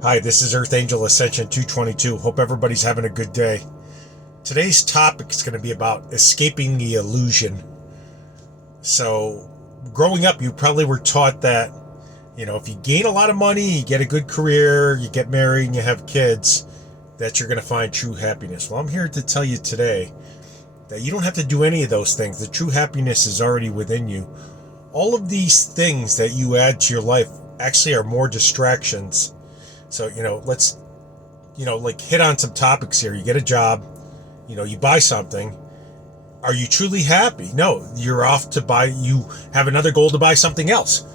Hi, this is Earth Angel Ascension 222. Hope everybody's having a good day. Today's topic is going to be about escaping the illusion. So, growing up, you probably were taught that, if you gain a lot of money, you get a good career, you get married, and you have kids, that you're going to find true happiness. Well, I'm here to tell you today that you don't have to do any of those things. The true happiness is already within you. All of these things that you add to your life actually are more distractions. So, let's, like hit on some topics here. You get a job, you buy something. Are you truly happy? No, you're off to buy, you have another goal to buy something else.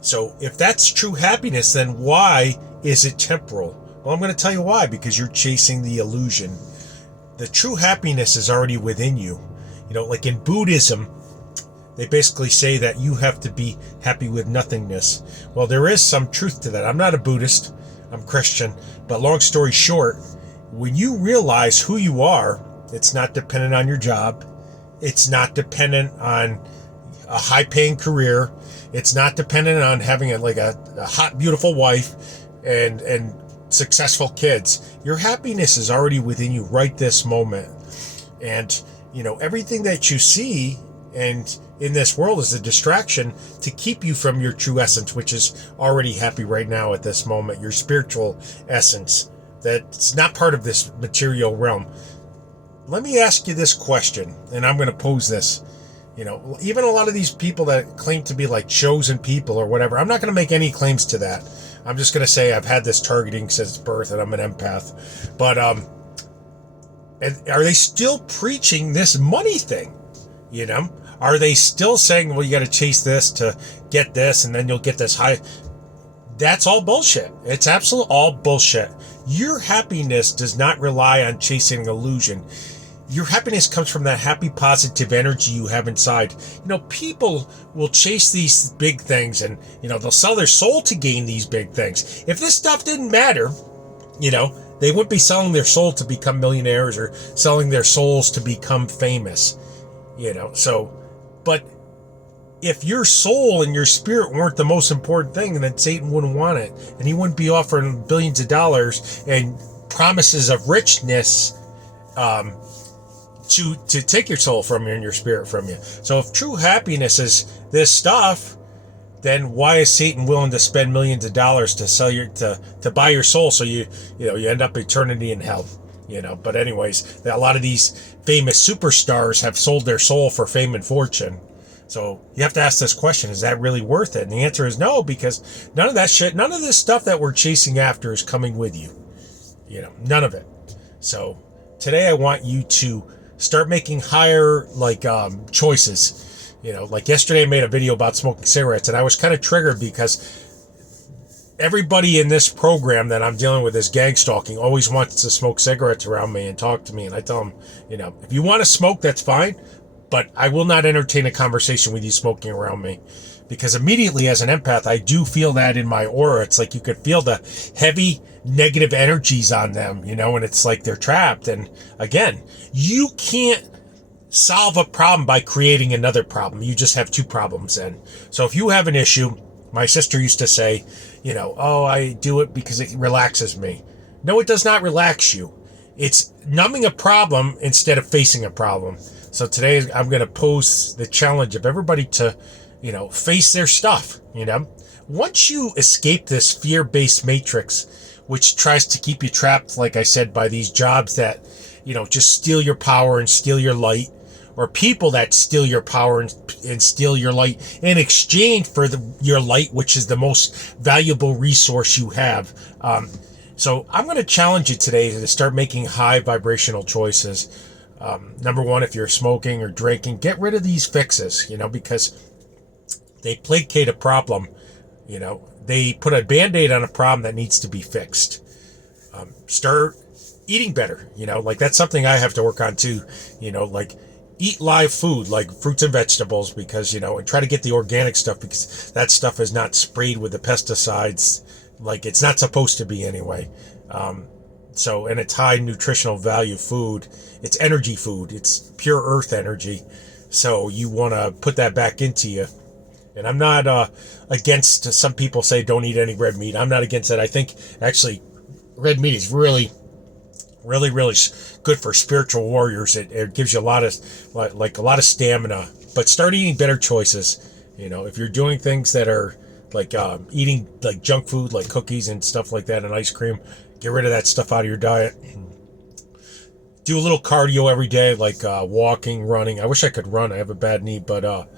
So if that's true happiness, then why is it temporal? Well, I'm going to tell you why, because you're chasing the illusion. The true happiness is already within you. Like in Buddhism, they basically say that you have to be happy with nothingness. Well, there is some truth to that. I'm not a Buddhist, I'm Christian, but long story short, when you realize who you are, it's not dependent on your job. It's not dependent on a high-paying career. It's not dependent on having a hot, beautiful wife and successful kids. Your happiness is already within you right this moment. And, everything that you see and in this world is a distraction to keep you from your true essence, which is already happy right now at this moment, your spiritual essence that's not part of this material realm. Let me ask you this question, and I'm going to pose this. Even a lot of these people that claim to be like chosen people or whatever, I'm not going to make any claims to that. I'm just going to say I've had this targeting since birth and I'm an empath. But and are they still preaching this money thing? Are they still saying, well, you got to chase this to get this and then you'll get this high? That's all bullshit. It's absolute all bullshit. Your happiness does not rely on chasing illusion. Your happiness comes from that happy, positive energy you have inside. People will chase these big things and, they'll sell their soul to gain these big things. If this stuff didn't matter, they wouldn't be selling their soul to become millionaires or selling their souls to become famous. But if your soul and your spirit weren't the most important thing, then Satan wouldn't want it. And he wouldn't be offering billions of dollars and promises of richness, to take your soul from you and your spirit from you. So if true happiness is this stuff, then why is Satan willing to spend millions of dollars to sell to buy your soul so you end up eternity in hell? But anyways, a lot of these famous superstars have sold their soul for fame and fortune. So you have to ask this question, is that really worth it? And the answer is no, because none of that shit, none of this stuff that we're chasing after is coming with you. None of it. So today I want you to start making higher choices. Like yesterday I made a video about smoking cigarettes and I was kind of triggered because everybody in this program that I'm dealing with, this gang stalking, always wants to smoke cigarettes around me and talk to me. And I tell them, if you want to smoke, that's fine, but I will not entertain a conversation with you smoking around me. Because immediately as an empath, I do feel that in my aura. It's like you could feel the heavy negative energies on them, and it's like they're trapped. And again, you can't solve a problem by creating another problem. You just have two problems then. So if you have an issue, my sister used to say, oh, I do it because it relaxes me. No, it does not relax you. It's numbing a problem instead of facing a problem. So today I'm going to pose the challenge of everybody to, face their stuff. Once you escape this fear-based matrix, which tries to keep you trapped, like I said, by these jobs that, just steal your power and steal your light, or people that steal your power and steal your light in exchange for your light, which is the most valuable resource you have. So I'm going to challenge you today to start making high vibrational choices. Number one, if you're smoking or drinking, get rid of these fixes, because they placate a problem. They put a Band-Aid on a problem that needs to be fixed. Start eating better, that's something I have to work on too, eat live food like fruits and vegetables because, and try to get the organic stuff because that stuff is not sprayed with the pesticides like it's not supposed to be anyway. And it's high nutritional value food. It's energy food. It's pure earth energy. So you want to put that back into you. And I'm not against, some people say don't eat any red meat. I'm not against that. I think actually red meat is really, really, really good for spiritual warriors. It gives you a lot of, like a lot of stamina. But start eating better choices. If you're doing things that are like eating like junk food, like cookies and stuff like that, and ice cream, get rid of that stuff out of your diet. Do a little cardio every day, like walking, running. I wish I could run. I have a bad knee, but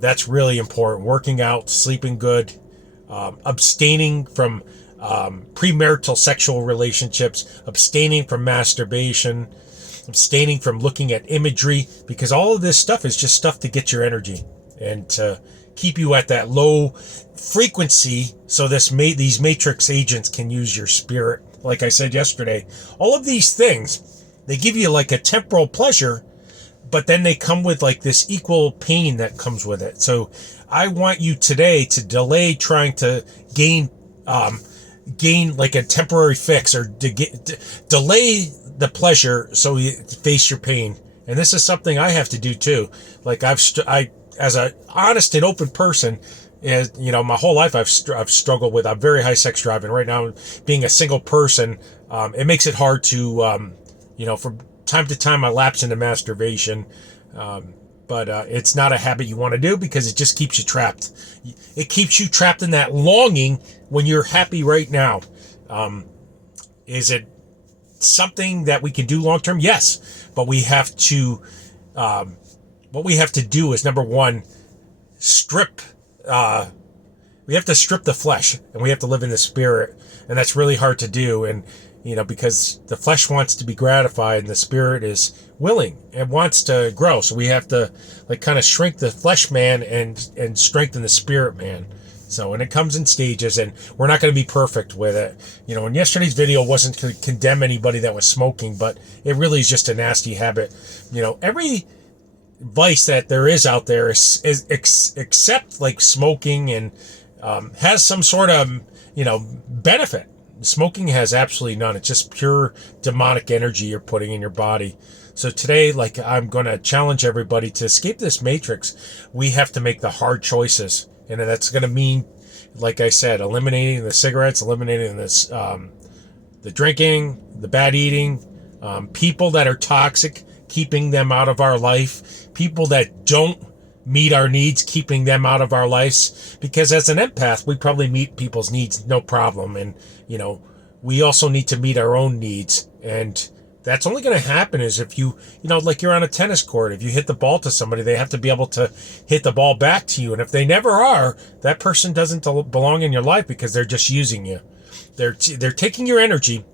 that's really important. Working out, sleeping good, abstaining from premarital sexual relationships, abstaining from masturbation, abstaining from looking at imagery, because all of this stuff is just stuff to get your energy and to keep you at that low frequency, so these matrix agents can use your spirit. Like I said yesterday, all of these things, they give you like a temporal pleasure, but then they come with like this equal pain that comes with it. So I want you today to delay trying to gain like a temporary fix, or delay the pleasure so you face your pain. And this is something I have to do too. Like I as an honest and open person, as my whole life I've struggled with. I'm very high sex drive, and right now, being a single person, it makes it hard to from time to time I lapse into masturbation, but it's not a habit you want to do, because it just keeps you trapped. It keeps you trapped in that longing when you're happy right now. Is it something that we can do long term? Yes, but we have to. What we have to do is, number one, we have to strip the flesh, and we have to live in the spirit, and that's really hard to do. And because the flesh wants to be gratified and the spirit is willing and wants to grow. So we have to like kind of shrink the flesh man and strengthen the spirit man. So, and it comes in stages, and we're not going to be perfect with it. And yesterday's video wasn't to condemn anybody that was smoking, but it really is just a nasty habit. Every vice that there is out there is except like smoking, and has some sort of, benefit. Smoking has absolutely none. It's just pure demonic energy you're putting in your body. So today, like, I'm going to challenge everybody to escape this matrix. We have to make the hard choices. And that's going to mean, like I said, eliminating the cigarettes, eliminating this, the drinking, the bad eating, people that are toxic, keeping them out of our life, people that don't meet our needs, keeping them out of our lives. Because as an empath, we probably meet people's needs no problem. And, we also need to meet our own needs. And that's only going to happen is if you like you're on a tennis court. If you hit the ball to somebody, they have to be able to hit the ball back to you. And if they never are, that person doesn't belong in your life, because they're just using you. They're taking your energy.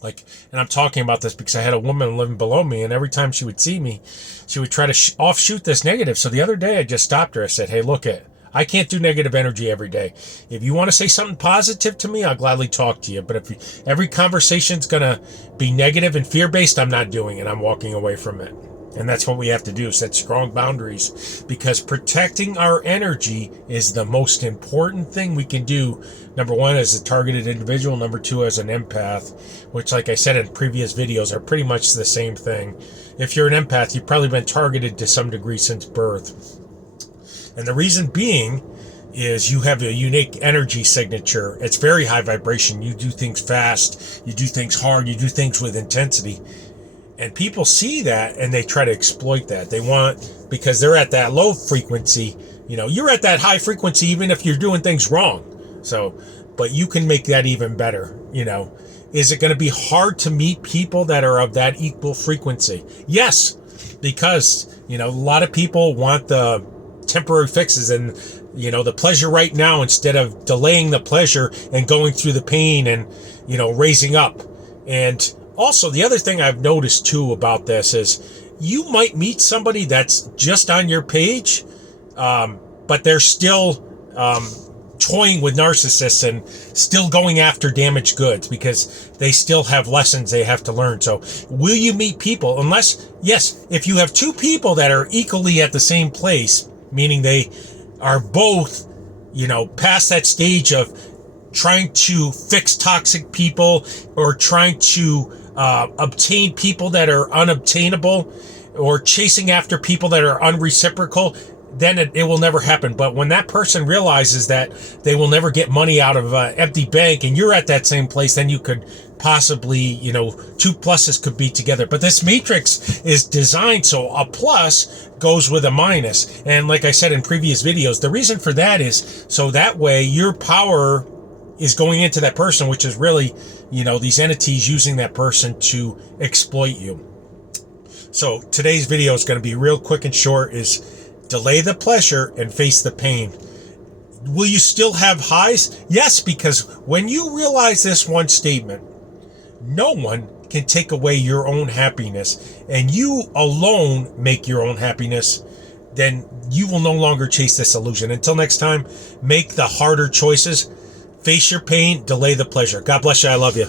Like, and I'm talking about this because I had a woman living below me, and every time she would see me, she would try to offshoot this negative. So the other day I just stopped her. I said, hey, look, I can't do negative energy every day. If you want to say something positive to me, I'll gladly talk to you. But if every conversation's going to be negative and fear-based, I'm not doing it. I'm walking away from it. And that's what we have to do, set strong boundaries, because protecting our energy is the most important thing we can do. Number one, as a targeted individual. Number two, as an empath, which, like I said in previous videos, are pretty much the same thing. If you're an empath, you've probably been targeted to some degree since birth. And the reason being is you have a unique energy signature. It's very high vibration. You do things fast. You do things hard. You do things with intensity. And people see that, and they try to exploit that. They want, because they're at that low frequency. You're at that high frequency even if you're doing things wrong. So, but you can make that even better. Is it going to be hard to meet people that are of that equal frequency? Yes, because, a lot of people want the temporary fixes and, the pleasure right now, instead of delaying the pleasure and going through the pain and, raising up. And also, the other thing I've noticed too about this is you might meet somebody that's just on your page, but they're still toying with narcissists and still going after damaged goods, because they still have lessons they have to learn. So will you meet people? Unless, yes, if you have two people that are equally at the same place, meaning they are both, past that stage of trying to fix toxic people or trying to obtain people that are unobtainable, or chasing after people that are unreciprocal, then it will never happen. But when that person realizes that they will never get money out of an empty bank, and you're at that same place, then you could possibly, two pluses could be together. But this matrix is designed so a plus goes with a minus. And like I said in previous videos, the reason for that is so that way your power is going into that person, which is really, these entities using that person to exploit you. So today's video is going to be real quick and short, is delay the pleasure and face the pain. Will you still have highs? Yes, because when you realize this one statement, no one can take away your own happiness, and you alone make your own happiness, then you will no longer chase this illusion. Until next time, make the harder choices, face your pain, delay the pleasure. God bless you. I love you.